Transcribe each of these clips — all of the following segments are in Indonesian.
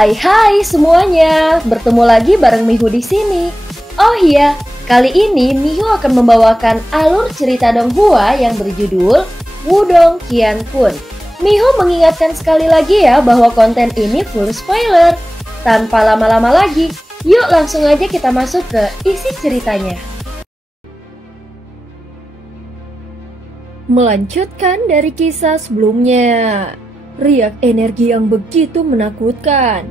Hai semuanya, bertemu lagi bareng Mihu di sini. Oh iya, kali ini Mihu akan membawakan alur cerita Donghua yang berjudul Wudong Qiankun. Mihu mengingatkan sekali lagi ya bahwa konten ini full spoiler. Tanpa lama-lama lagi, yuk langsung aja kita masuk ke isi ceritanya. Melanjutkan dari kisah sebelumnya. Riak energi yang begitu menakutkan.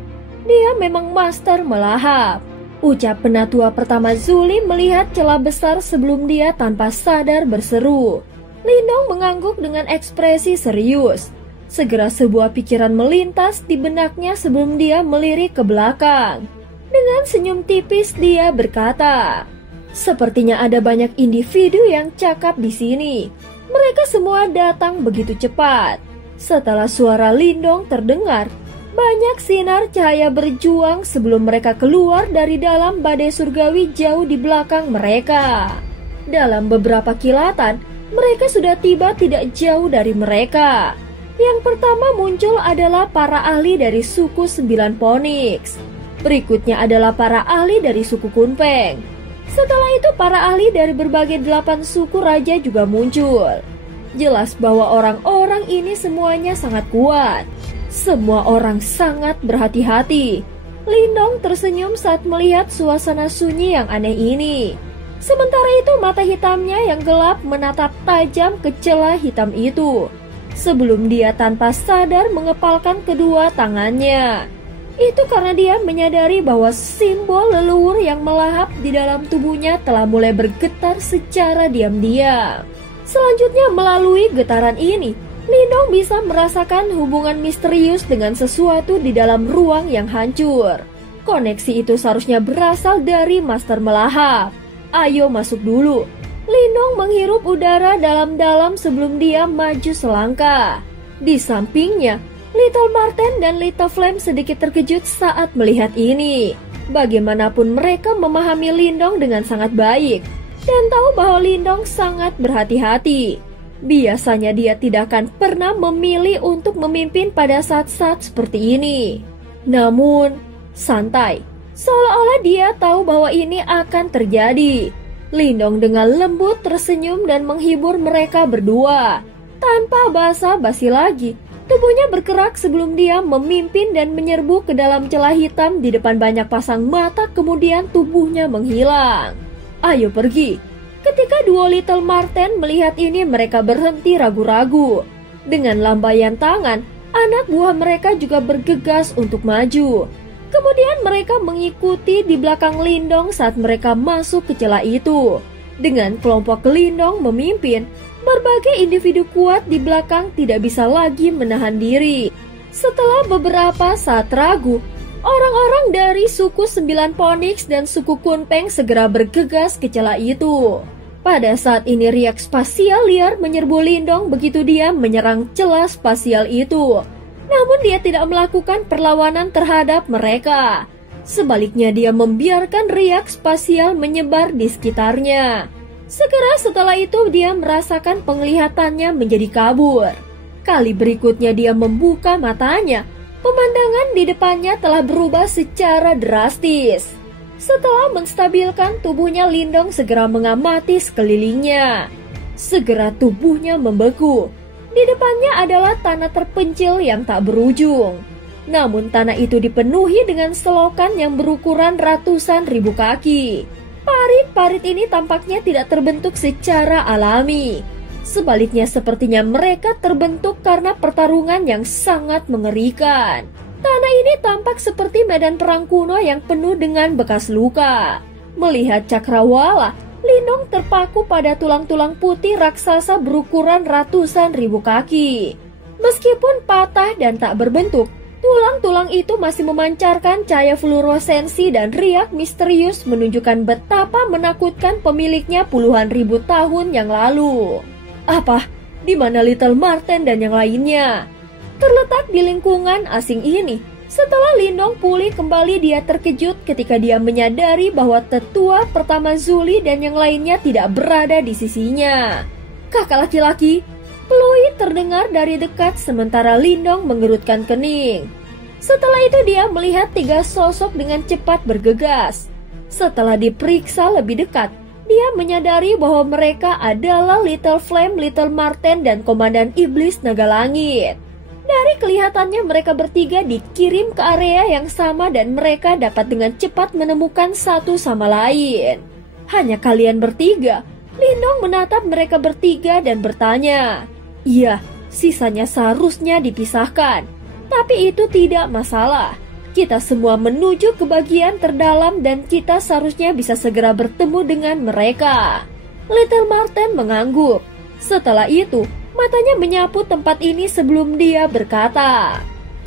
Dia memang master melahap. Ucap penatua pertama Zuli melihat celah besar sebelum dia tanpa sadar berseru. Lindong mengangguk dengan ekspresi serius. Segera sebuah pikiran melintas di benaknya sebelum dia melirik ke belakang. Dengan senyum tipis dia berkata, "Sepertinya ada banyak individu yang cakap di sini. Mereka semua datang begitu cepat." Setelah suara Lindong terdengar, banyak sinar cahaya berjuang sebelum mereka keluar dari dalam badai surgawi jauh di belakang mereka. Dalam beberapa kilatan, mereka sudah tiba tidak jauh dari mereka. Yang pertama muncul adalah para ahli dari suku 9 Phoenix. Berikutnya adalah para ahli dari suku Kunpeng. Setelah itu para ahli dari berbagai 8 suku raja juga muncul. Jelas bahwa orang-orang ini semuanya sangat kuat. Semua orang sangat berhati-hati. Lindong tersenyum saat melihat suasana sunyi yang aneh ini. Sementara itu mata hitamnya yang gelap menatap tajam ke celah hitam itu. Sebelum dia tanpa sadar mengepalkan kedua tangannya. Itu karena dia menyadari bahwa simbol leluhur yang melahap di dalam tubuhnya telah mulai bergetar secara diam-diam. Selanjutnya melalui getaran ini, Lindong bisa merasakan hubungan misterius dengan sesuatu di dalam ruang yang hancur. Koneksi itu seharusnya berasal dari Master Melahap. Ayo masuk dulu. Lindong menghirup udara dalam-dalam sebelum dia maju selangkah. Di sampingnya, Little Marten dan Little Flame sedikit terkejut saat melihat ini. Bagaimanapun mereka memahami Lindong dengan sangat baik dan tahu bahwa Lindong sangat berhati-hati. Biasanya dia tidak akan pernah memilih untuk memimpin pada saat-saat seperti ini. Namun, santai, seolah-olah dia tahu bahwa ini akan terjadi. Lindong dengan lembut tersenyum dan menghibur mereka berdua. Tanpa basa-basi lagi, tubuhnya bergerak sebelum dia memimpin dan menyerbu ke dalam celah hitam di depan banyak pasang mata, kemudian tubuhnya menghilang. Ayo pergi. Ketika dua Little Marten melihat ini, mereka berhenti ragu-ragu. Dengan lambaian tangan, anak buah mereka juga bergegas untuk maju. Kemudian mereka mengikuti di belakang Lindong saat mereka masuk ke celah itu. Dengan kelompok Lindong memimpin, berbagai individu kuat di belakang tidak bisa lagi menahan diri. Setelah beberapa saat ragu, orang-orang dari suku 9 Phoenix dan suku Kunpeng segera bergegas ke celah itu. Pada saat ini riak spasial liar menyerbu Lindong begitu dia menyerang celah spasial itu. Namun dia tidak melakukan perlawanan terhadap mereka. Sebaliknya dia membiarkan riak spasial menyebar di sekitarnya. Segera setelah itu dia merasakan penglihatannya menjadi kabur. Kali berikutnya dia membuka matanya. Pemandangan di depannya telah berubah secara drastis. Setelah menstabilkan tubuhnya, Lindong segera mengamati sekelilingnya. Segera tubuhnya membeku. Di depannya adalah tanah terpencil yang tak berujung. Namun tanah itu dipenuhi dengan selokan yang berukuran ratusan ribu kaki. Parit-parit ini tampaknya tidak terbentuk secara alami. Sebaliknya sepertinya mereka terbentuk karena pertarungan yang sangat mengerikan. Tanah ini tampak seperti medan perang kuno yang penuh dengan bekas luka. Melihat cakrawala, Lindong terpaku pada tulang-tulang putih raksasa berukuran ratusan ribu kaki. Meskipun patah dan tak berbentuk, tulang-tulang itu masih memancarkan cahaya fluoresensi dan riak misterius menunjukkan betapa menakutkan pemiliknya puluhan ribu tahun yang lalu. Apa? Di mana Little Marten dan yang lainnya? Terletak di lingkungan asing ini. Setelah Lindong pulih kembali, dia terkejut ketika dia menyadari bahwa tetua pertama Zuli dan yang lainnya tidak berada di sisinya. Kakak laki-laki, peluit terdengar dari dekat sementara Lindong mengerutkan kening. Setelah itu dia melihat 3 sosok dengan cepat bergegas. Setelah diperiksa lebih dekat, dia menyadari bahwa mereka adalah Little Flame, Little Marten, dan Komandan Iblis Naga Langit. Dari kelihatannya mereka bertiga dikirim ke area yang sama dan mereka dapat dengan cepat menemukan satu sama lain. Hanya kalian bertiga? Lindong menatap mereka bertiga dan bertanya. Iya, sisanya seharusnya dipisahkan. Tapi itu tidak masalah. Kita semua menuju ke bagian terdalam dan kita seharusnya bisa segera bertemu dengan mereka. Little Marten mengangguk. Setelah itu, matanya menyapu tempat ini sebelum dia berkata,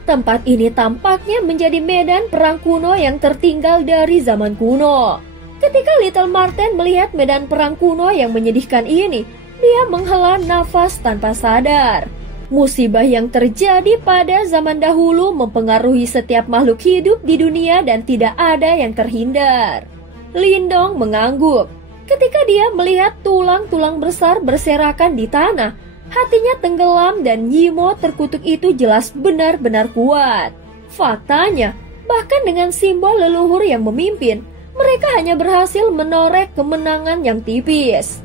tempat ini tampaknya menjadi medan perang kuno yang tertinggal dari zaman kuno. Ketika Little Marten melihat medan perang kuno yang menyedihkan ini, dia menghela nafas tanpa sadar. Musibah yang terjadi pada zaman dahulu mempengaruhi setiap makhluk hidup di dunia dan tidak ada yang terhindar. Lindong mengangguk. Ketika dia melihat tulang-tulang besar berserakan di tanah, hatinya tenggelam dan Yimo terkutuk itu jelas benar-benar kuat. Faktanya, bahkan dengan simbol leluhur yang memimpin, mereka hanya berhasil menoreh kemenangan yang tipis.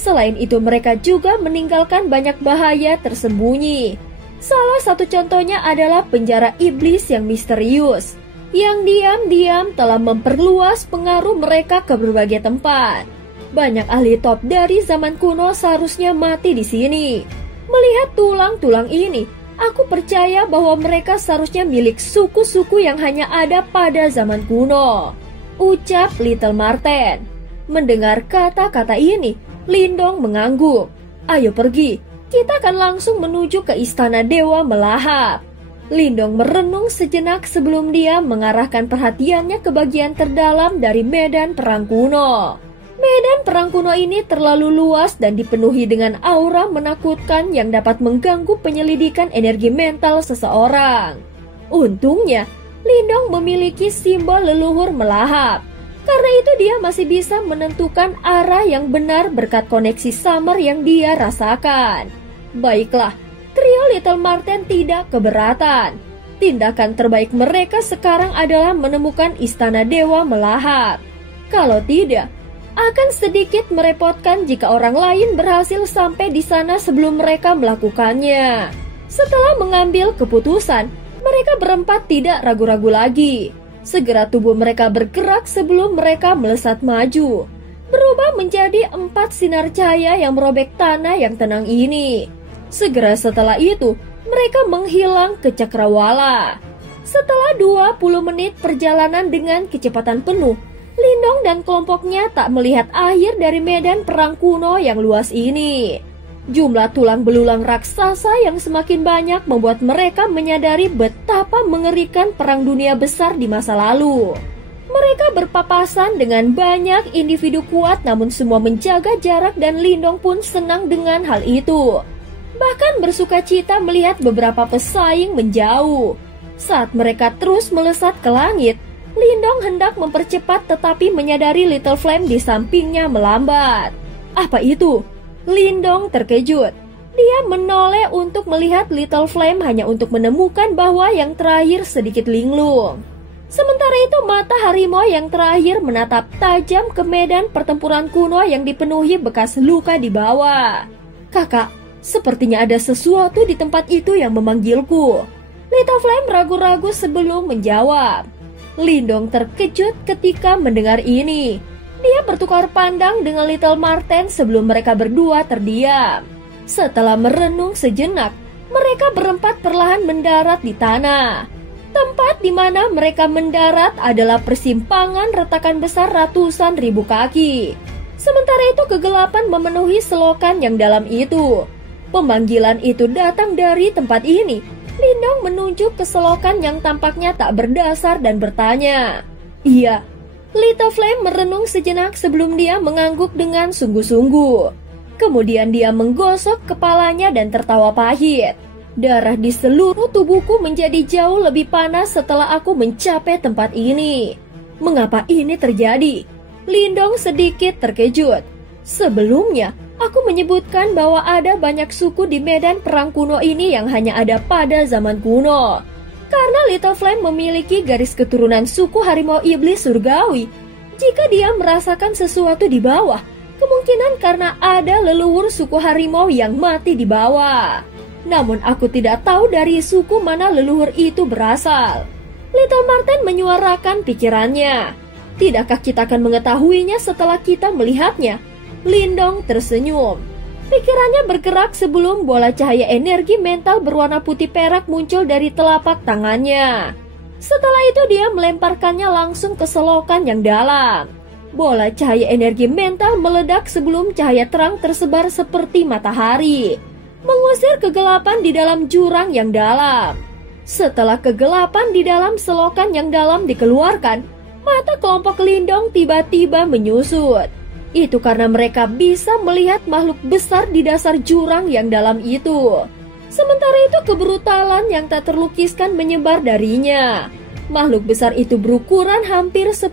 Selain itu mereka juga meninggalkan banyak bahaya tersembunyi. Salah satu contohnya adalah penjara iblis yang misterius, yang diam-diam telah memperluas pengaruh mereka ke berbagai tempat. Banyak ahli top dari zaman kuno seharusnya mati di sini. Melihat tulang-tulang ini, aku percaya bahwa mereka seharusnya milik suku-suku yang hanya ada pada zaman kuno, ucap Little Marten. Mendengar kata-kata ini, Lindong mengangguk. Ayo pergi, kita akan langsung menuju ke istana Dewa Melahap. Lindong merenung sejenak sebelum dia mengarahkan perhatiannya ke bagian terdalam dari medan perang kuno. Medan perang kuno ini terlalu luas dan dipenuhi dengan aura menakutkan yang dapat mengganggu penyelidikan energi mental seseorang. Untungnya, Lindong memiliki simbol leluhur Melahap. Karena itu dia masih bisa menentukan arah yang benar berkat koneksi summer yang dia rasakan. Baiklah, trio Little Marten tidak keberatan. Tindakan terbaik mereka sekarang adalah menemukan istana Dewa Melahap. Kalau tidak, akan sedikit merepotkan jika orang lain berhasil sampai di sana sebelum mereka melakukannya. Setelah mengambil keputusan, mereka berempat tidak ragu-ragu lagi. Segera tubuh mereka bergerak sebelum mereka melesat maju, berubah menjadi 4 sinar cahaya yang merobek tanah yang tenang ini. Segera setelah itu, mereka menghilang ke cakrawala. Setelah 20 menit perjalanan dengan kecepatan penuh, Lindong dan kelompoknya tak melihat akhir dari medan perang kuno yang luas ini. Jumlah tulang belulang raksasa yang semakin banyak membuat mereka menyadari betapa mengerikan perang dunia besar di masa lalu. Mereka berpapasan dengan banyak individu kuat namun semua menjaga jarak dan Lindong pun senang dengan hal itu. Bahkan bersukacita melihat beberapa pesaing menjauh. Saat mereka terus melesat ke langit, Lindong hendak mempercepat tetapi menyadari Little Flame di sampingnya melambat. Apa itu? Lindong terkejut. Dia menoleh untuk melihat Little Flame hanya untuk menemukan bahwa yang terakhir sedikit linglung. Sementara itu mata harimau yang terakhir menatap tajam ke medan pertempuran kuno yang dipenuhi bekas luka di bawah. Kakak, sepertinya ada sesuatu di tempat itu yang memanggilku. Little Flame ragu-ragu sebelum menjawab. Lindong terkejut ketika mendengar ini. Dia bertukar pandang dengan Little Marten sebelum mereka berdua terdiam. Setelah merenung sejenak, mereka berempat perlahan mendarat di tanah. Tempat di mana mereka mendarat adalah persimpangan retakan besar ratusan ribu kaki. Sementara itu kegelapan memenuhi selokan yang dalam itu. Pemanggilan itu datang dari tempat ini. Lindong menunjuk ke selokan yang tampaknya tak berdasar dan bertanya. Iya. Little Flame merenung sejenak sebelum dia mengangguk dengan sungguh-sungguh. Kemudian dia menggosok kepalanya dan tertawa pahit. Darah di seluruh tubuhku menjadi jauh lebih panas setelah aku mencapai tempat ini. Mengapa ini terjadi? Lindong sedikit terkejut. Sebelumnya, aku menyebutkan bahwa ada banyak suku di medan perang kuno ini yang hanya ada pada zaman kuno. Karena Little Flame memiliki garis keturunan suku harimau iblis surgawi, jika dia merasakan sesuatu di bawah, kemungkinan karena ada leluhur suku harimau yang mati di bawah. Namun aku tidak tahu dari suku mana leluhur itu berasal. Little Marten menyuarakan pikirannya. Tidakkah kita akan mengetahuinya setelah kita melihatnya? Lindong tersenyum. Pikirannya bergerak sebelum bola cahaya energi mental berwarna putih perak muncul dari telapak tangannya. Setelah itu dia melemparkannya langsung ke selokan yang dalam. Bola cahaya energi mental meledak sebelum cahaya terang tersebar seperti matahari, mengusir kegelapan di dalam jurang yang dalam. Setelah kegelapan di dalam selokan yang dalam dikeluarkan, mata kelompok Lindong tiba-tiba menyusut. Itu karena mereka bisa melihat makhluk besar di dasar jurang yang dalam itu. Sementara itu kebrutalan yang tak terlukiskan menyebar darinya. Makhluk besar itu berukuran hampir 10.000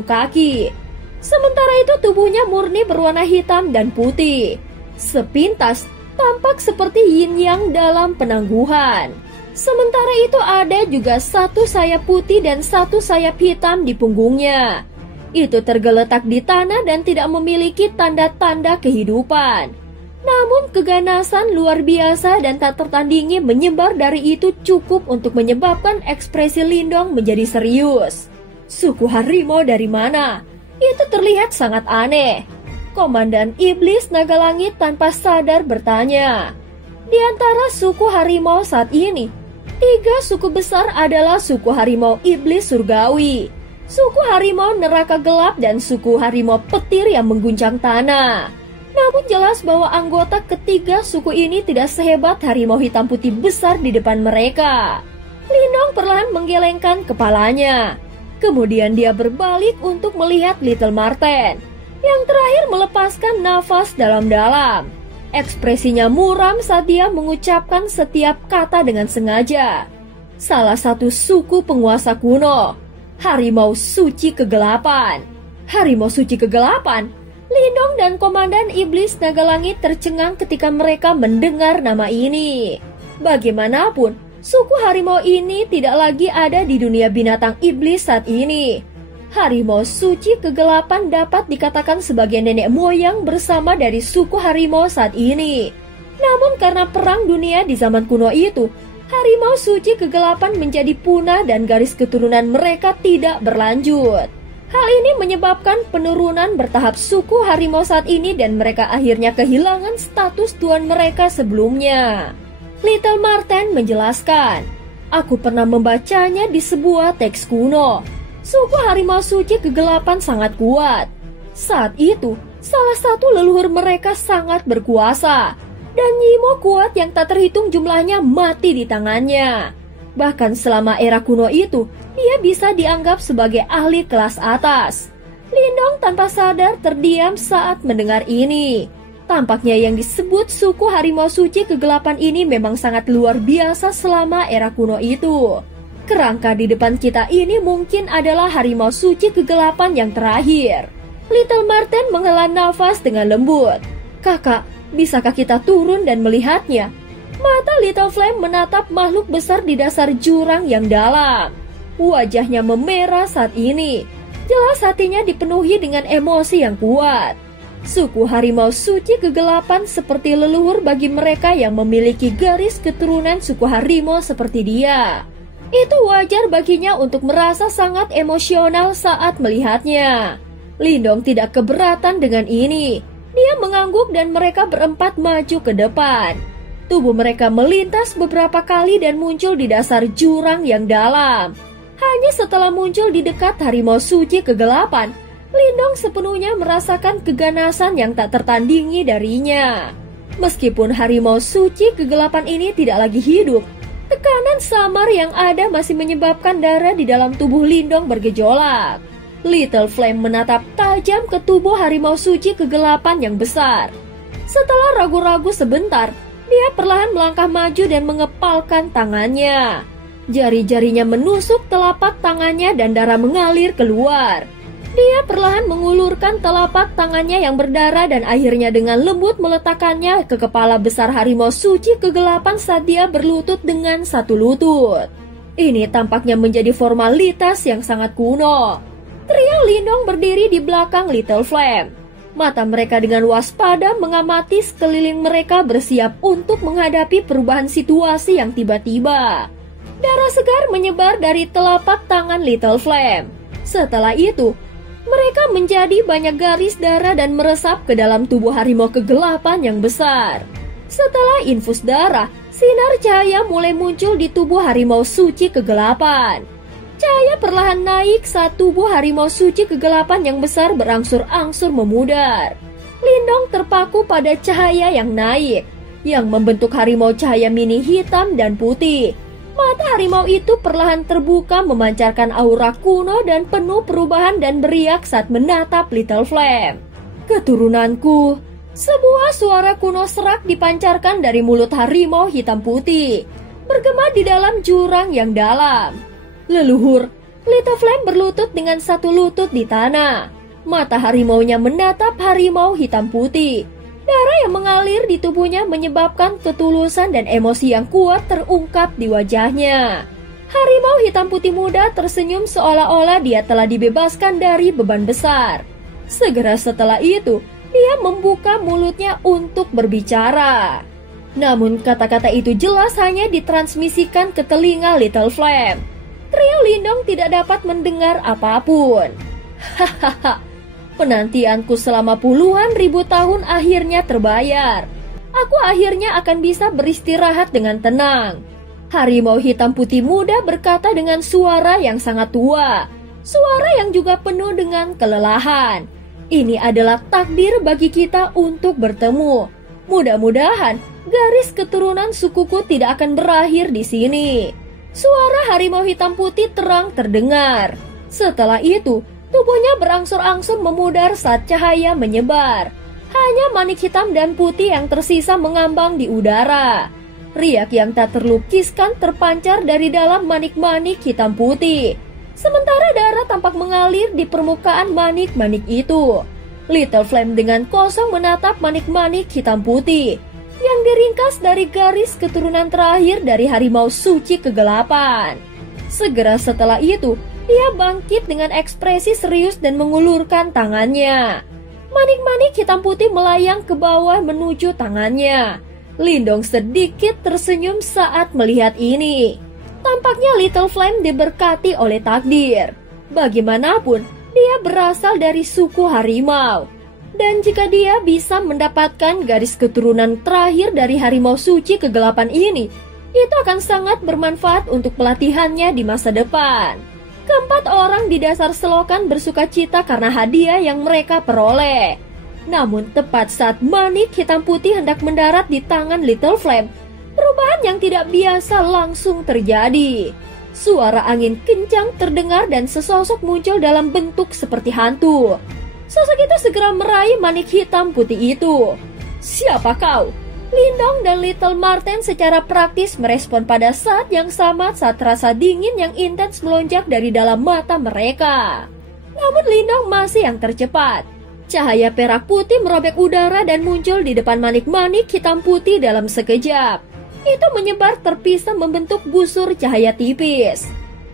kaki. Sementara itu tubuhnya murni berwarna hitam dan putih. Sepintas tampak seperti yin yang dalam penangguhan. Sementara itu ada juga satu sayap putih dan satu sayap hitam di punggungnya. Itu tergeletak di tanah dan tidak memiliki tanda-tanda kehidupan. Namun keganasan luar biasa dan tak tertandingi menyebar dari itu cukup untuk menyebabkan ekspresi Lindong menjadi serius. Suku harimau dari mana? Itu terlihat sangat aneh. Komandan Iblis Naga Langit tanpa sadar bertanya. Di antara suku harimau saat ini, 3 suku besar adalah suku harimau iblis surgawi, suku harimau neraka gelap, dan suku harimau petir yang mengguncang tanah. Namun jelas bahwa anggota ketiga suku ini tidak sehebat harimau hitam putih besar di depan mereka. Lindong perlahan menggelengkan kepalanya. Kemudian dia berbalik untuk melihat Little Marten, yang terakhir melepaskan nafas dalam-dalam. Ekspresinya muram saat dia mengucapkan setiap kata dengan sengaja. Salah satu suku penguasa kuno, Harimau Suci Kegelapan. Harimau Suci Kegelapan? Lindong dan Komandan Iblis Naga Langit tercengang ketika mereka mendengar nama ini. Bagaimanapun, suku harimau ini tidak lagi ada di dunia binatang iblis saat ini. Harimau Suci Kegelapan dapat dikatakan sebagai nenek moyang bersama dari suku harimau saat ini. Namun karena perang dunia di zaman kuno itu, Harimau Suci Kegelapan menjadi punah dan garis keturunan mereka tidak berlanjut. Hal ini menyebabkan penurunan bertahap suku harimau saat ini dan mereka akhirnya kehilangan status tuan mereka sebelumnya. Little Marten menjelaskan, aku pernah membacanya di sebuah teks kuno. Suku Harimau Suci Kegelapan sangat kuat. Saat itu, salah satu leluhur mereka sangat berkuasa. Dan Nyimo kuat yang tak terhitung jumlahnya mati di tangannya. Bahkan selama era kuno itu, dia bisa dianggap sebagai ahli kelas atas. Lindong tanpa sadar terdiam saat mendengar ini. Tampaknya yang disebut suku Harimau Suci Kegelapan ini memang sangat luar biasa selama era kuno itu. Kerangka di depan kita ini mungkin adalah Harimau Suci Kegelapan yang terakhir. Little Marten menghela nafas dengan lembut. Kakak, bisakah kita turun dan melihatnya? Mata Little Flame menatap makhluk besar di dasar jurang yang dalam. Wajahnya memerah saat ini. Jelas hatinya dipenuhi dengan emosi yang kuat. Suku Harimau Suci Kegelapan seperti leluhur bagi mereka yang memiliki garis keturunan suku harimau seperti dia. Itu wajar baginya untuk merasa sangat emosional saat melihatnya. Lindong tidak keberatan dengan ini. Dia mengangguk dan mereka berempat maju ke depan. Tubuh mereka melintas beberapa kali dan muncul di dasar jurang yang dalam. Hanya setelah muncul di dekat Harimau Suci Kegelapan, Lindong sepenuhnya merasakan keganasan yang tak tertandingi darinya. Meskipun Harimau Suci Kegelapan ini tidak lagi hidup, tekanan samar yang ada masih menyebabkan darah di dalam tubuh Lindong bergejolak. Little Flame menatap tajam ke tubuh Harimau Suci Kegelapan yang besar. Setelah ragu-ragu sebentar, dia perlahan melangkah maju dan mengepalkan tangannya. Jari-jarinya menusuk telapak tangannya dan darah mengalir keluar. Dia perlahan mengulurkan telapak tangannya yang berdarah dan akhirnya dengan lembut meletakkannya ke kepala besar Harimau Suci Kegelapan saat dia berlutut dengan satu lutut. Ini tampaknya menjadi formalitas yang sangat kuno. Trio Lindong berdiri di belakang Little Flame. Mata mereka dengan waspada mengamati sekeliling mereka bersiap untuk menghadapi perubahan situasi yang tiba-tiba. Darah segar menyebar dari telapak tangan Little Flame. Setelah itu, mereka menjadi banyak garis darah dan meresap ke dalam tubuh harimau kegelapan yang besar. Setelah infus darah, sinar cahaya mulai muncul di tubuh harimau suci kegelapan. Cahaya perlahan naik saat tubuh harimau suci kegelapan yang besar berangsur-angsur memudar. Lindong terpaku pada cahaya yang naik, yang membentuk harimau cahaya mini hitam dan putih. Mata harimau itu perlahan terbuka memancarkan aura kuno dan penuh perubahan dan beriak saat menatap Little Flame. Keturunanku. Sebuah suara kuno serak dipancarkan dari mulut harimau hitam putih, bergema di dalam jurang yang dalam. Leluhur, Little Flame berlutut dengan satu lutut di tanah. Mata harimaunya menatap harimau hitam putih. Darah yang mengalir di tubuhnya menyebabkan ketulusan dan emosi yang kuat terungkap di wajahnya. Harimau hitam putih muda tersenyum seolah-olah dia telah dibebaskan dari beban besar. Segera setelah itu, dia membuka mulutnya untuk berbicara. Namun kata-kata itu jelas hanya ditransmisikan ke telinga Little Flame. Trio Lindong tidak dapat mendengar apapun. Hahaha, penantianku selama puluhan ribu tahun akhirnya terbayar. Aku akhirnya akan bisa beristirahat dengan tenang. Harimau hitam putih muda berkata dengan suara yang sangat tua. Suara yang juga penuh dengan kelelahan. Ini adalah takdir bagi kita untuk bertemu. Mudah-mudahan garis keturunan sukuku tidak akan berakhir di sini. Suara harimau hitam putih terang terdengar. Setelah itu, tubuhnya berangsur-angsur memudar saat cahaya menyebar. Hanya manik hitam dan putih yang tersisa mengambang di udara. Riak yang tak terlukiskan terpancar dari dalam manik-manik hitam putih. Sementara darah tampak mengalir di permukaan manik-manik itu. Little Flame dengan kosong menatap manik-manik hitam putih yang diringkas dari garis keturunan terakhir dari harimau suci kegelapan. Segera setelah itu, dia bangkit dengan ekspresi serius dan mengulurkan tangannya. Manik-manik hitam putih melayang ke bawah menuju tangannya. Lindong sedikit tersenyum saat melihat ini. Tampaknya Little Flame diberkati oleh takdir. Bagaimanapun, dia berasal dari suku harimau. Dan jika dia bisa mendapatkan garis keturunan terakhir dari harimau suci kegelapan ini, itu akan sangat bermanfaat untuk pelatihannya di masa depan. Keempat orang di dasar selokan bersuka cita karena hadiah yang mereka peroleh. Namun tepat saat manik hitam putih hendak mendarat di tangan Little Flame, perubahan yang tidak biasa langsung terjadi. Suara angin kencang terdengar dan sesosok muncul dalam bentuk seperti hantu. Sosok itu segera meraih manik hitam putih itu. Siapa kau? Lindong dan Little Marten secara praktis merespon pada saat yang sama saat rasa dingin yang intens melonjak dari dalam mata mereka. Namun Lindong masih yang tercepat. Cahaya perak putih merobek udara dan muncul di depan manik-manik hitam putih dalam sekejap. Itu menyebar terpisah membentuk busur cahaya tipis.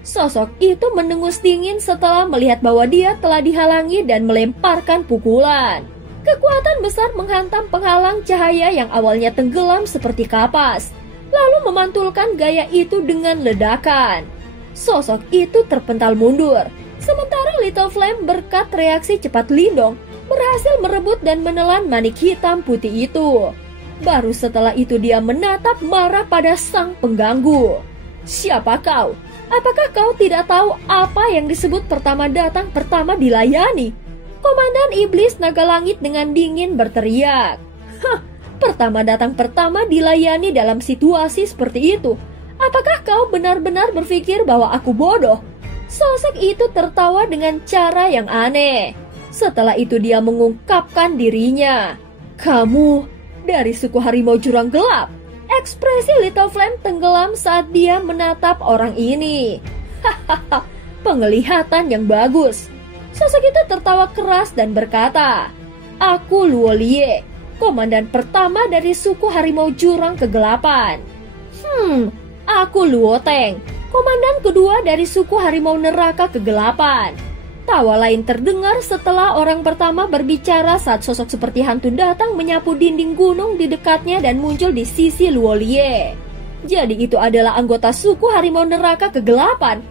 Sosok itu mendengus dingin setelah melihat bahwa dia telah dihalangi dan melemparkan pukulan. Kekuatan besar menghantam penghalang cahaya yang awalnya tenggelam seperti kapas, lalu memantulkan gaya itu dengan ledakan. Sosok itu terpental mundur, sementara Little Flame berkat reaksi cepat Lindong berhasil merebut dan menelan manik hitam putih itu. Baru setelah itu dia menatap marah pada sang pengganggu. Siapa kau? Apakah kau tidak tahu apa yang disebut pertama datang pertama dilayani? Komandan Iblis Naga Langit dengan dingin berteriak. Hah, pertama datang pertama dilayani dalam situasi seperti itu. Apakah kau benar-benar berpikir bahwa aku bodoh? Sosok itu tertawa dengan cara yang aneh. Setelah itu dia mengungkapkan dirinya. Kamu dari suku harimau jurang gelap. Ekspresi Little Flame tenggelam saat dia menatap orang ini. Hahaha, penglihatan yang bagus. Sosok itu tertawa keras dan berkata, Aku Luo Lie, komandan pertama dari suku harimau jurang kegelapan. Aku Luo Teng, komandan kedua dari suku harimau neraka kegelapan. Tawa lain terdengar setelah orang pertama berbicara saat sosok seperti hantu datang menyapu dinding gunung di dekatnya dan muncul di sisi Luolie. Jadi itu adalah anggota suku harimau neraka kegelapan.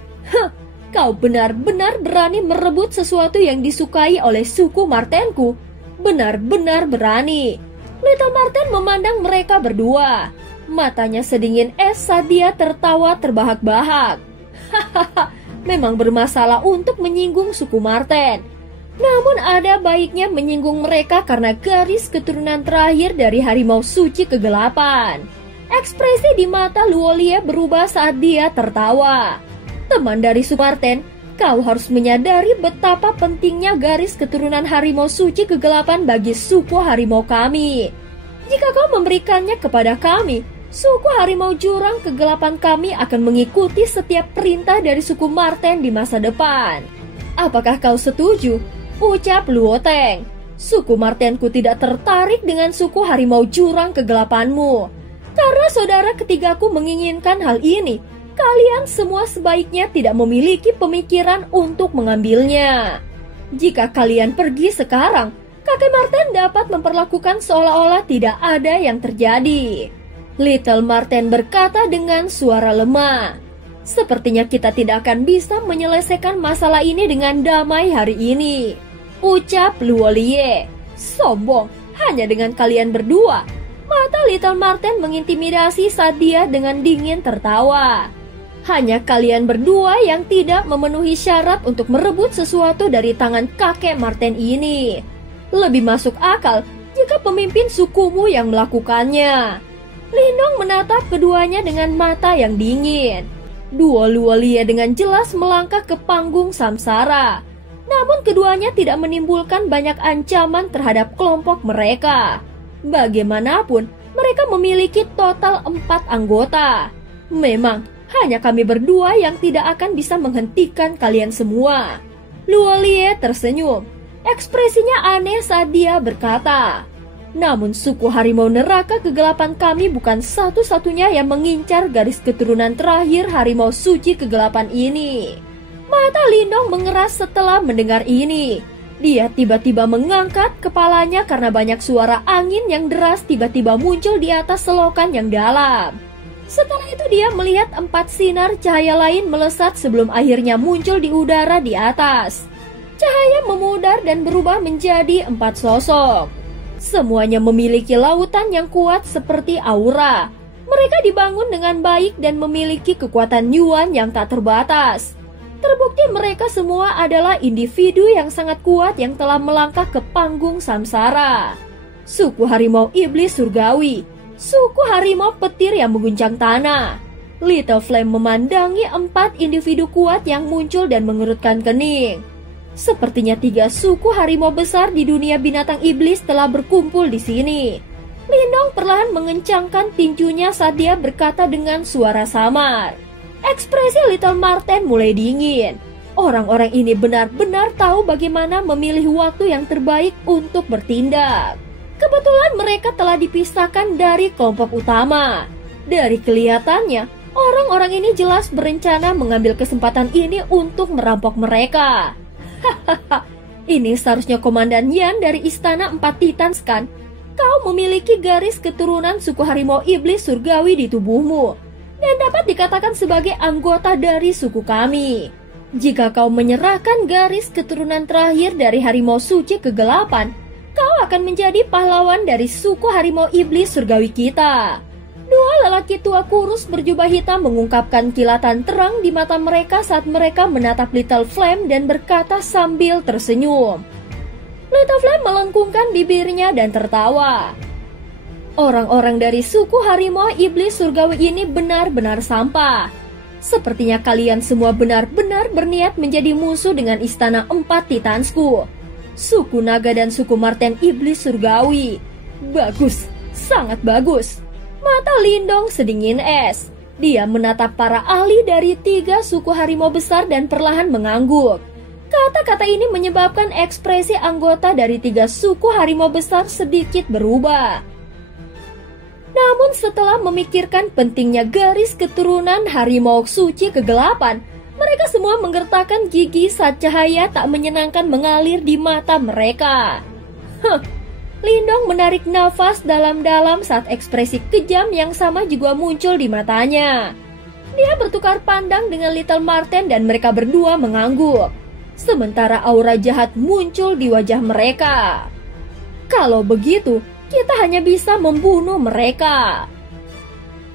Kau benar-benar berani merebut sesuatu yang disukai oleh suku Martenku. Benar-benar berani. Little Marten memandang mereka berdua. Matanya sedingin es saat dia tertawa terbahak-bahak. Hahaha, memang bermasalah untuk menyinggung suku Marten. Namun ada baiknya menyinggung mereka karena garis keturunan terakhir dari harimau suci kegelapan. Ekspresi di mata Luolie berubah saat dia tertawa. Teman dari suku Marten, kau harus menyadari betapa pentingnya garis keturunan harimau suci kegelapan bagi suku harimau kami. Jika kau memberikannya kepada kami, suku harimau jurang kegelapan kami akan mengikuti setiap perintah dari suku Marten di masa depan. Apakah kau setuju? Ucap Luoteng. Suku Martenku tidak tertarik dengan suku harimau jurang kegelapanmu. Karena saudara ketigaku menginginkan hal ini, kalian semua sebaiknya tidak memiliki pemikiran untuk mengambilnya. Jika kalian pergi sekarang, kakek Marten dapat memperlakukan seolah-olah tidak ada yang terjadi. Little Marten berkata dengan suara lemah. Sepertinya kita tidak akan bisa menyelesaikan masalah ini dengan damai hari ini. Ucap Luolie. Sombong, hanya dengan kalian berdua. Mata Little Marten mengintimidasi saat dia dengan dingin tertawa. Hanya kalian berdua yang tidak memenuhi syarat untuk merebut sesuatu dari tangan kakek Marten ini. Lebih masuk akal jika pemimpin sukumu yang melakukannya. Lindong menatap keduanya dengan mata yang dingin. Dua Luolie dengan jelas melangkah ke panggung samsara. Namun keduanya tidak menimbulkan banyak ancaman terhadap kelompok mereka. Bagaimanapun, mereka memiliki total 4 anggota. Memang, hanya kami berdua yang tidak akan bisa menghentikan kalian semua. Luolie tersenyum. Ekspresinya aneh saat dia berkata, namun suku harimau neraka kegelapan kami bukan satu-satunya yang mengincar garis keturunan terakhir harimau suci kegelapan ini. Mata Lindong mengeras setelah mendengar ini. Dia tiba-tiba mengangkat kepalanya karena banyak suara angin yang deras tiba-tiba muncul di atas selokan yang dalam. Setelah itu dia melihat 4 sinar cahaya lain melesat sebelum akhirnya muncul di udara di atas. Cahaya memudar dan berubah menjadi 4 sosok. Semuanya memiliki lautan yang kuat seperti aura. Mereka dibangun dengan baik dan memiliki kekuatan Yuan yang tak terbatas. Terbukti mereka semua adalah individu yang sangat kuat yang telah melangkah ke panggung samsara. Suku harimau iblis surgawi, suku harimau petir yang mengguncang tanah. Little Flame memandangi 4 individu kuat yang muncul dan mengerutkan kening. Sepertinya 3 suku harimau besar di dunia binatang iblis telah berkumpul di sini. Lindong perlahan mengencangkan tinjunya saat dia berkata dengan suara samar. Ekspresi Little Marten mulai dingin. Orang-orang ini benar-benar tahu bagaimana memilih waktu yang terbaik untuk bertindak. Kebetulan mereka telah dipisahkan dari kelompok utama. Dari kelihatannya, orang-orang ini jelas berencana mengambil kesempatan ini untuk merampok mereka. Hahaha, ini seharusnya Komandan Yan dari Istana 4 Titans kan? Kau memiliki garis keturunan suku harimau iblis surgawi di tubuhmu dan dapat dikatakan sebagai anggota dari suku kami. Jika kau menyerahkan garis keturunan terakhir dari harimau suci kegelapan, kau akan menjadi pahlawan dari suku harimau iblis surgawi kita. 2 lelaki tua kurus berjubah hitam mengungkapkan kilatan terang di mata mereka saat mereka menatap Little Flame dan berkata sambil tersenyum. Little Flame melengkungkan bibirnya dan tertawa. Orang-orang dari suku harimau iblis surgawi ini benar-benar sampah. Sepertinya kalian semua benar-benar berniat menjadi musuh dengan Istana 4 Titansku. Suku naga dan suku Marten iblis surgawi. Bagus, sangat bagus. Mata Lindong sedingin es. Dia menatap para ahli dari 3 suku harimau besar dan perlahan mengangguk. Kata-kata ini menyebabkan ekspresi anggota dari 3 suku harimau besar sedikit berubah. Namun setelah memikirkan pentingnya garis keturunan harimau suci kegelapan, mereka semua menggertakkan gigi saat cahaya tak menyenangkan mengalir di mata mereka. Lindong menarik nafas dalam-dalam saat ekspresi kejam yang sama juga muncul di matanya. Dia bertukar pandang dengan Little Marten dan mereka berdua mengangguk. Sementara aura jahat muncul di wajah mereka. Kalau begitu, kita hanya bisa membunuh mereka.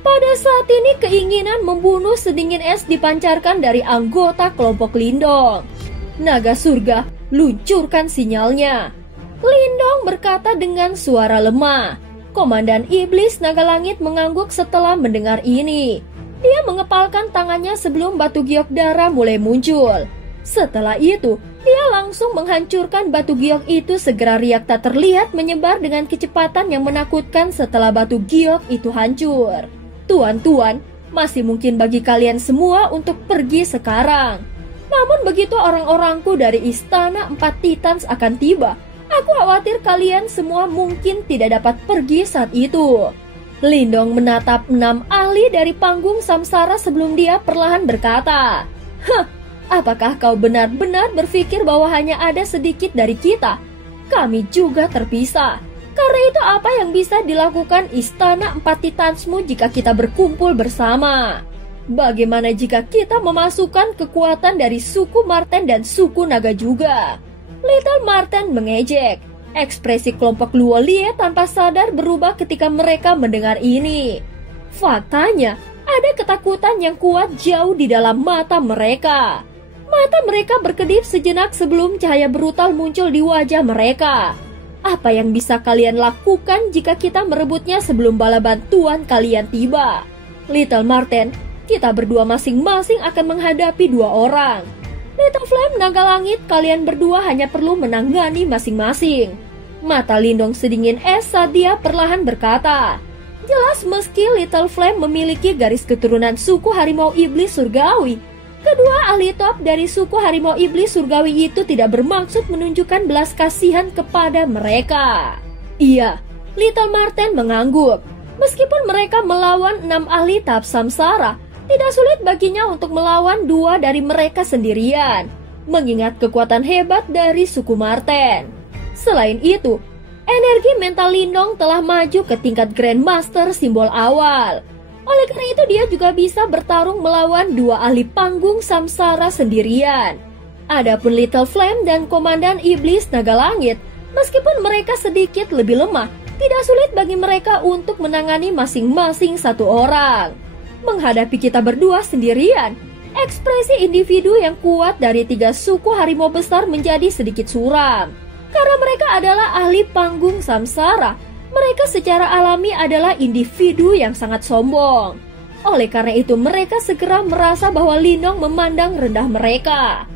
Pada saat ini keinginan membunuh sedingin es dipancarkan dari anggota kelompok Lindong. Naga surga, luncurkan sinyalnya. Lindong berkata dengan suara lemah. Komandan Iblis Naga Langit mengangguk setelah mendengar ini. Dia mengepalkan tangannya sebelum batu giok darah mulai muncul. Setelah itu, dia langsung menghancurkan batu giok itu. Segera riak tak terlihat menyebar dengan kecepatan yang menakutkan setelah batu giok itu hancur. Tuan-tuan, masih mungkin bagi kalian semua untuk pergi sekarang. Namun begitu orang-orangku dari Istana Empat Titans akan tiba, aku khawatir kalian semua mungkin tidak dapat pergi saat itu. Lindong menatap 6 ahli dari panggung samsara sebelum dia perlahan berkata, apakah kau benar-benar berpikir bahwa hanya ada sedikit dari kita? Kami juga terpisah. Karena itu apa yang bisa dilakukan Istana Empat Titansmu jika kita berkumpul bersama? Bagaimana jika kita memasukkan kekuatan dari suku Marten dan suku Naga juga? Little Marten mengejek. Ekspresi kelompok Luolie tanpa sadar berubah ketika mereka mendengar ini. Faktanya, ada ketakutan yang kuat jauh di dalam mata mereka. Mata mereka berkedip sejenak sebelum cahaya brutal muncul di wajah mereka. Apa yang bisa kalian lakukan jika kita merebutnya sebelum bala bantuan kalian tiba? Little Marten, kita berdua masing-masing akan menghadapi 2 orang. Little Flame Naga Langit, kalian berdua hanya perlu menangani masing-masing. Mata Lindong sedingin es saat dia perlahan berkata. Jelas meski Little Flame memiliki garis keturunan suku harimau iblis surgawi, kedua ahli top dari suku harimau iblis surgawi itu tidak bermaksud menunjukkan belas kasihan kepada mereka. Iya, Little Marten mengangguk. Meskipun mereka melawan 6 ahli tahap samsara, tidak sulit baginya untuk melawan 2 dari mereka sendirian, mengingat kekuatan hebat dari suku Marten. Selain itu, energi mental Lindong telah maju ke tingkat Grandmaster simbol awal. Oleh karena itu dia juga bisa bertarung melawan 2 ahli panggung samsara sendirian. Adapun Little Flame dan Komandan Iblis Naga Langit, meskipun mereka sedikit lebih lemah, tidak sulit bagi mereka untuk menangani masing-masing 1 orang. Menghadapi kita berdua sendirian, ekspresi individu yang kuat dari 3 suku harimau besar menjadi sedikit suram. Karena mereka adalah ahli panggung samsara, mereka secara alami adalah individu yang sangat sombong. Oleh karena itu mereka segera merasa bahwa Lindong memandang rendah mereka.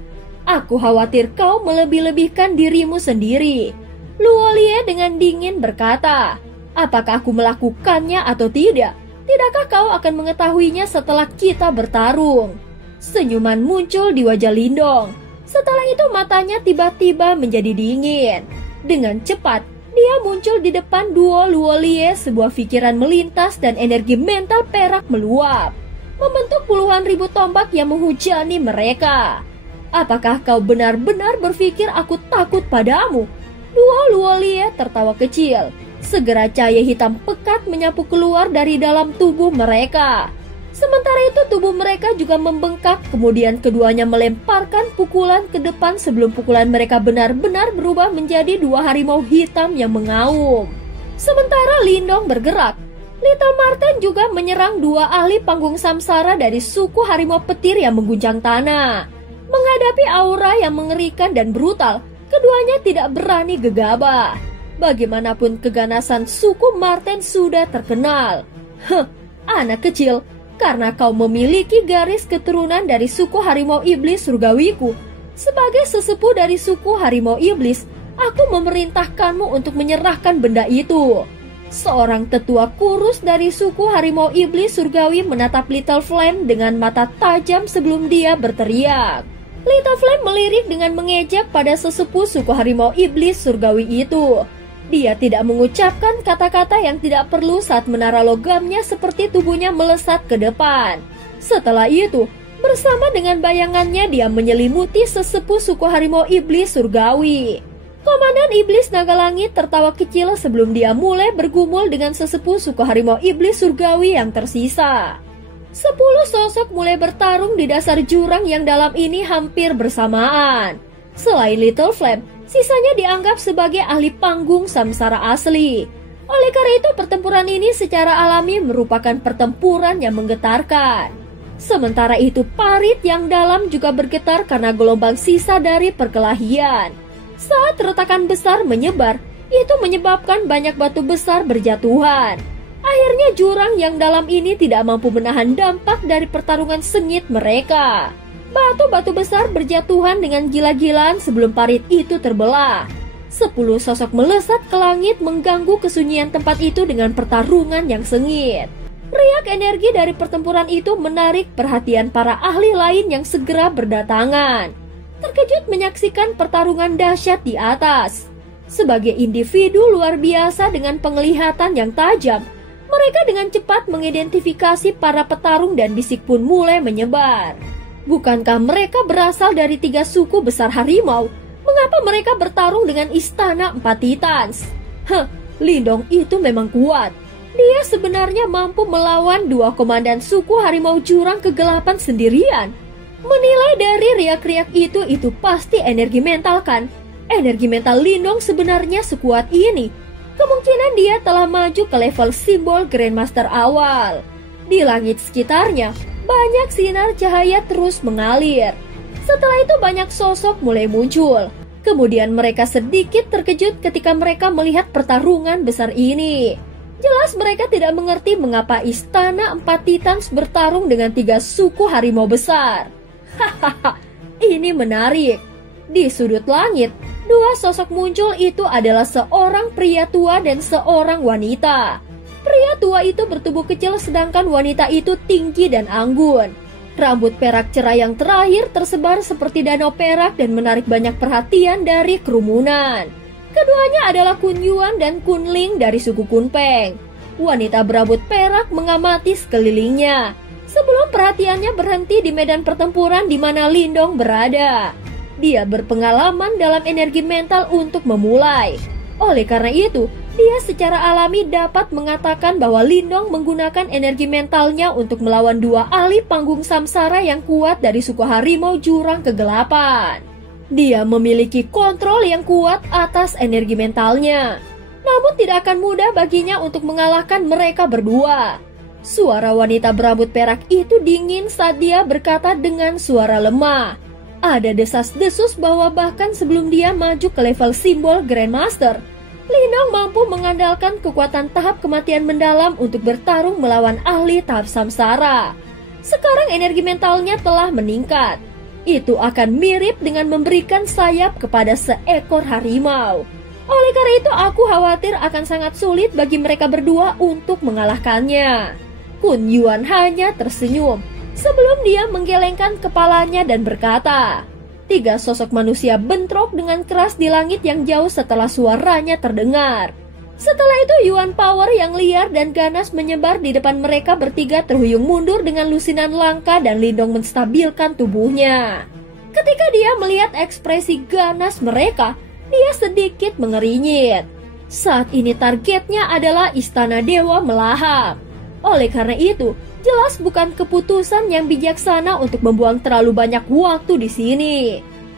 Aku khawatir kau melebih-lebihkan dirimu sendiri. Luolie dengan dingin berkata, apakah aku melakukannya atau tidak? Tidakkah kau akan mengetahuinya setelah kita bertarung? Senyuman muncul di wajah Lindong. Setelah itu matanya tiba-tiba menjadi dingin. Dengan cepat, dia muncul di depan duo Luolie. Sebuah pikiran melintas dan energi mental perak meluap, membentuk puluhan ribu tombak yang menghujani mereka. Apakah kau benar-benar berpikir aku takut padamu? Duo Luolie tertawa kecil. Segera cahaya hitam pekat menyapu keluar dari dalam tubuh mereka. Sementara itu tubuh mereka juga membengkak, kemudian keduanya melemparkan pukulan ke depan sebelum pukulan mereka benar-benar berubah menjadi 2 harimau hitam yang mengaum. Sementara Lindong bergerak, Little Marten juga menyerang 2 ahli panggung samsara dari suku harimau petir yang mengguncang tanah. Menghadapi aura yang mengerikan dan brutal, keduanya tidak berani gegabah. Bagaimanapun keganasan suku Marten sudah terkenal. Anak kecil, karena kau memiliki garis keturunan dari suku harimau iblis surgawiku. Sebagai sesepuh dari suku harimau iblis, aku memerintahkanmu untuk menyerahkan benda itu. Seorang tetua kurus dari suku harimau iblis surgawi menatap Little Flame dengan mata tajam sebelum dia berteriak. Little Flame melirik dengan mengejek pada sesepuh suku harimau iblis surgawi itu. Dia tidak mengucapkan kata-kata yang tidak perlu saat menara logamnya seperti tubuhnya melesat ke depan. Setelah itu, bersama dengan bayangannya dia menyelimuti sesepuh suku harimau iblis surgawi. Komandan Iblis Naga Langit tertawa kecil sebelum dia mulai bergumul dengan sesepuh suku harimau iblis surgawi yang tersisa. 10 sosok mulai bertarung di dasar jurang yang dalam ini hampir bersamaan. Selain Little Flame, sisanya dianggap sebagai ahli panggung samsara asli. Oleh karena itu pertempuran ini secara alami merupakan pertempuran yang menggetarkan. Sementara itu parit yang dalam juga bergetar karena gelombang sisa dari perkelahian. Saat retakan besar menyebar, itu menyebabkan banyak batu besar berjatuhan. Akhirnya jurang yang dalam ini tidak mampu menahan dampak dari pertarungan sengit mereka. Batu-batu besar berjatuhan dengan gila-gilaan sebelum parit itu terbelah. 10 sosok melesat ke langit mengganggu kesunyian tempat itu dengan pertarungan yang sengit. Riak energi dari pertempuran itu menarik perhatian para ahli lain yang segera berdatangan. Terkejut menyaksikan pertarungan dahsyat di atas. Sebagai individu luar biasa dengan penglihatan yang tajam, mereka dengan cepat mengidentifikasi para petarung dan bisik pun mulai menyebar. Bukankah mereka berasal dari 3 suku besar harimau? Mengapa mereka bertarung dengan istana 4 titans? Lindong itu memang kuat. Dia sebenarnya mampu melawan 2 komandan suku harimau jurang kegelapan sendirian. Menilai dari riak-riak itu pasti energi mental kan? Energi mental Lindong sebenarnya sekuat ini. Kemungkinan dia telah maju ke level simbol Grandmaster awal. Di langit sekitarnya, banyak sinar cahaya terus mengalir. Setelah itu banyak sosok mulai muncul. Kemudian mereka sedikit terkejut ketika mereka melihat pertarungan besar ini. Jelas mereka tidak mengerti mengapa istana 4 titans bertarung dengan 3 suku harimau besar. Hahaha, ini menarik. Di sudut langit, 2 sosok muncul itu adalah seorang pria tua dan seorang wanita. Pria tua itu bertubuh kecil sedangkan wanita itu tinggi dan anggun. Rambut perak cerah yang terakhir tersebar seperti danau perak dan menarik banyak perhatian dari kerumunan. Keduanya adalah Kun Yuan dan Kun Ling dari suku Kunpeng. Wanita berambut perak mengamati sekelilingnya sebelum perhatiannya berhenti di medan pertempuran di mana Lindong berada. Dia berpengalaman dalam energi mental untuk memulai. Oleh karena itu, dia secara alami dapat mengatakan bahwa Lindong menggunakan energi mentalnya untuk melawan 2 ahli panggung samsara yang kuat dari suku harimau jurang kegelapan. Dia memiliki kontrol yang kuat atas energi mentalnya. Namun tidak akan mudah baginya untuk mengalahkan mereka berdua. Suara wanita berambut perak itu dingin saat dia berkata dengan suara lemah. Ada desas-desus bahwa bahkan sebelum dia maju ke level simbol Grandmaster, Lindong mampu mengandalkan kekuatan tahap kematian mendalam untuk bertarung melawan ahli tahap samsara. Sekarang energi mentalnya telah meningkat. Itu akan mirip dengan memberikan sayap kepada seekor harimau. Oleh karena itu aku khawatir akan sangat sulit bagi mereka berdua untuk mengalahkannya. Kun Yuan hanya tersenyum sebelum dia menggelengkan kepalanya dan berkata, 3 sosok manusia bentrok dengan keras di langit yang jauh setelah suaranya terdengar. Setelah itu Yuan Power yang liar dan ganas menyebar di depan mereka bertiga terhuyung mundur dengan lusinan langka dan Lindong menstabilkan tubuhnya. Ketika dia melihat ekspresi ganas mereka, dia sedikit mengerinyit. Saat ini targetnya adalah Istana Dewa Melahap. Oleh karena itu, jelas bukan keputusan yang bijaksana untuk membuang terlalu banyak waktu di sini.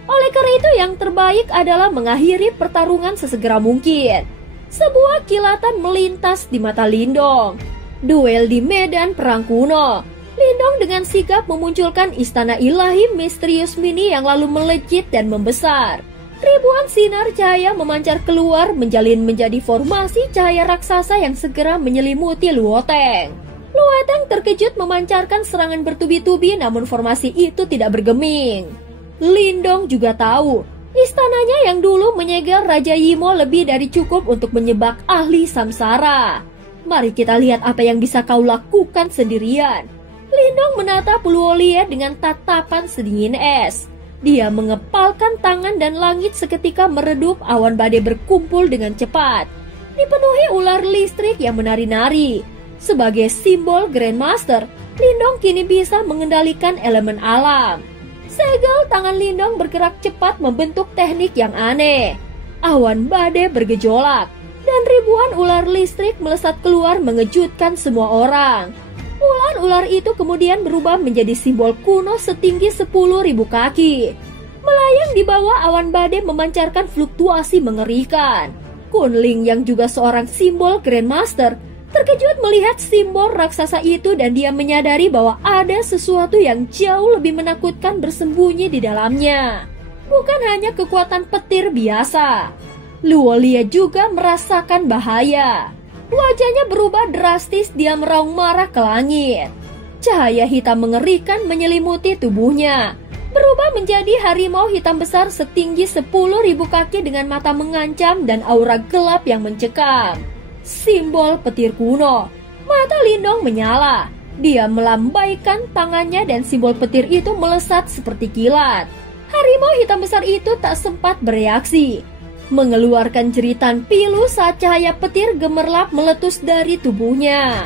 Oleh karena itu yang terbaik adalah mengakhiri pertarungan sesegera mungkin. Sebuah kilatan melintas di mata Lindong. Duel di medan perang kuno. Lindong dengan sigap memunculkan istana ilahi misterius mini yang lalu melejit dan membesar. Ribuan sinar cahaya memancar keluar menjadi formasi cahaya raksasa yang segera menyelimuti Luoteng. Luoteng terkejut memancarkan serangan bertubi-tubi namun formasi itu tidak bergeming. Lindong juga tahu, istananya yang dulu menyegel Raja Yimo lebih dari cukup untuk menyebak ahli samsara. Mari kita lihat apa yang bisa kau lakukan sendirian. Lindong menatap Luolie dengan tatapan sedingin es. Dia mengepalkan tangan dan langit seketika meredup, awan badai berkumpul dengan cepat. dipenuhi ular listrik yang menari-nari. Sebagai simbol Grandmaster, Lindong kini bisa mengendalikan elemen alam. Segel tangan Lindong bergerak cepat membentuk teknik yang aneh. Awan badai bergejolak, dan ribuan ular listrik melesat keluar mengejutkan semua orang. Ular-ular itu kemudian berubah menjadi simbol kuno setinggi 10.000 kaki. Melayang di bawah awan badai memancarkan fluktuasi mengerikan. Kunling yang juga seorang simbol Grandmaster terkejut melihat simbol raksasa itu dan dia menyadari bahwa ada sesuatu yang jauh lebih menakutkan bersembunyi di dalamnya. Bukan hanya kekuatan petir biasa. Luolia juga merasakan bahaya. Wajahnya berubah drastis, dia meraung marah ke langit. Cahaya hitam mengerikan menyelimuti tubuhnya, berubah menjadi harimau hitam besar setinggi 10.000 kaki dengan mata mengancam dan aura gelap yang mencekam. Simbol petir kuno. Mata Lindong menyala. Dia melambaikan tangannya dan simbol petir itu melesat seperti kilat. Harimau hitam besar itu tak sempat bereaksi, mengeluarkan jeritan pilu saat cahaya petir gemerlap meletus dari tubuhnya.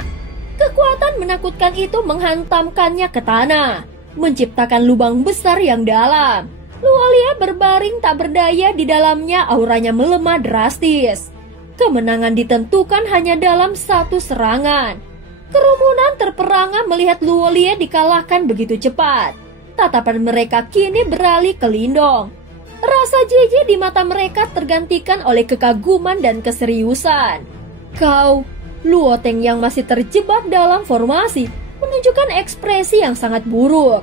Kekuatan menakutkan itu menghantamkannya ke tanah, menciptakan lubang besar yang dalam. Luolia berbaring tak berdaya di dalamnya, auranya melemah drastis. Kemenangan ditentukan hanya dalam satu serangan. Kerumunan terperangah melihat Luolia dikalahkan begitu cepat. Tatapan mereka kini beralih ke Lindong. Rasa jijik di mata mereka tergantikan oleh kekaguman dan keseriusan. Kau, Luoteng yang masih terjebak dalam formasi, menunjukkan ekspresi yang sangat buruk.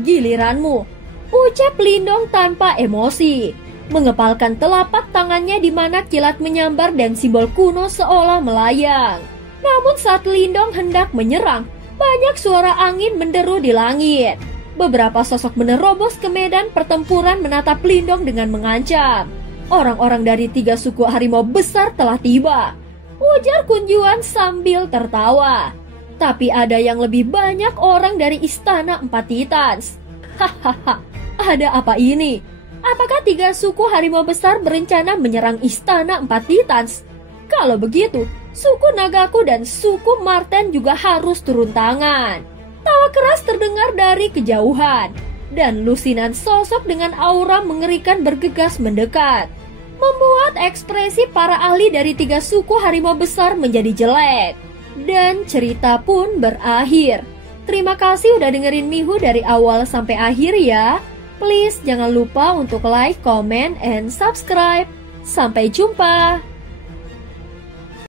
Giliranmu, ucap Lindong tanpa emosi, mengepalkan telapak tangannya di mana kilat menyambar dan simbol kuno seolah melayang. Namun saat Lindong hendak menyerang, banyak suara angin menderu di langit. Beberapa sosok menerobos ke medan pertempuran menatap Lindong dengan mengancam. Orang-orang dari 3 suku harimau besar telah tiba, ujar Kun Yuan sambil tertawa. Tapi ada yang lebih banyak orang dari istana 4 Titans. Hahaha, ada apa ini? Apakah 3 suku harimau besar berencana menyerang istana 4 Titans? Kalau begitu, suku Nagaku dan suku Marten juga harus turun tangan. Tawa keras terdengar dari kejauhan, dan lusinan sosok dengan aura mengerikan bergegas mendekat, membuat ekspresi para ahli dari 3 suku harimau besar menjadi jelek. Dan cerita pun berakhir. Terima kasih udah dengerin Mihu dari awal sampai akhir ya. Please jangan lupa untuk like, comment, and subscribe. Sampai jumpa.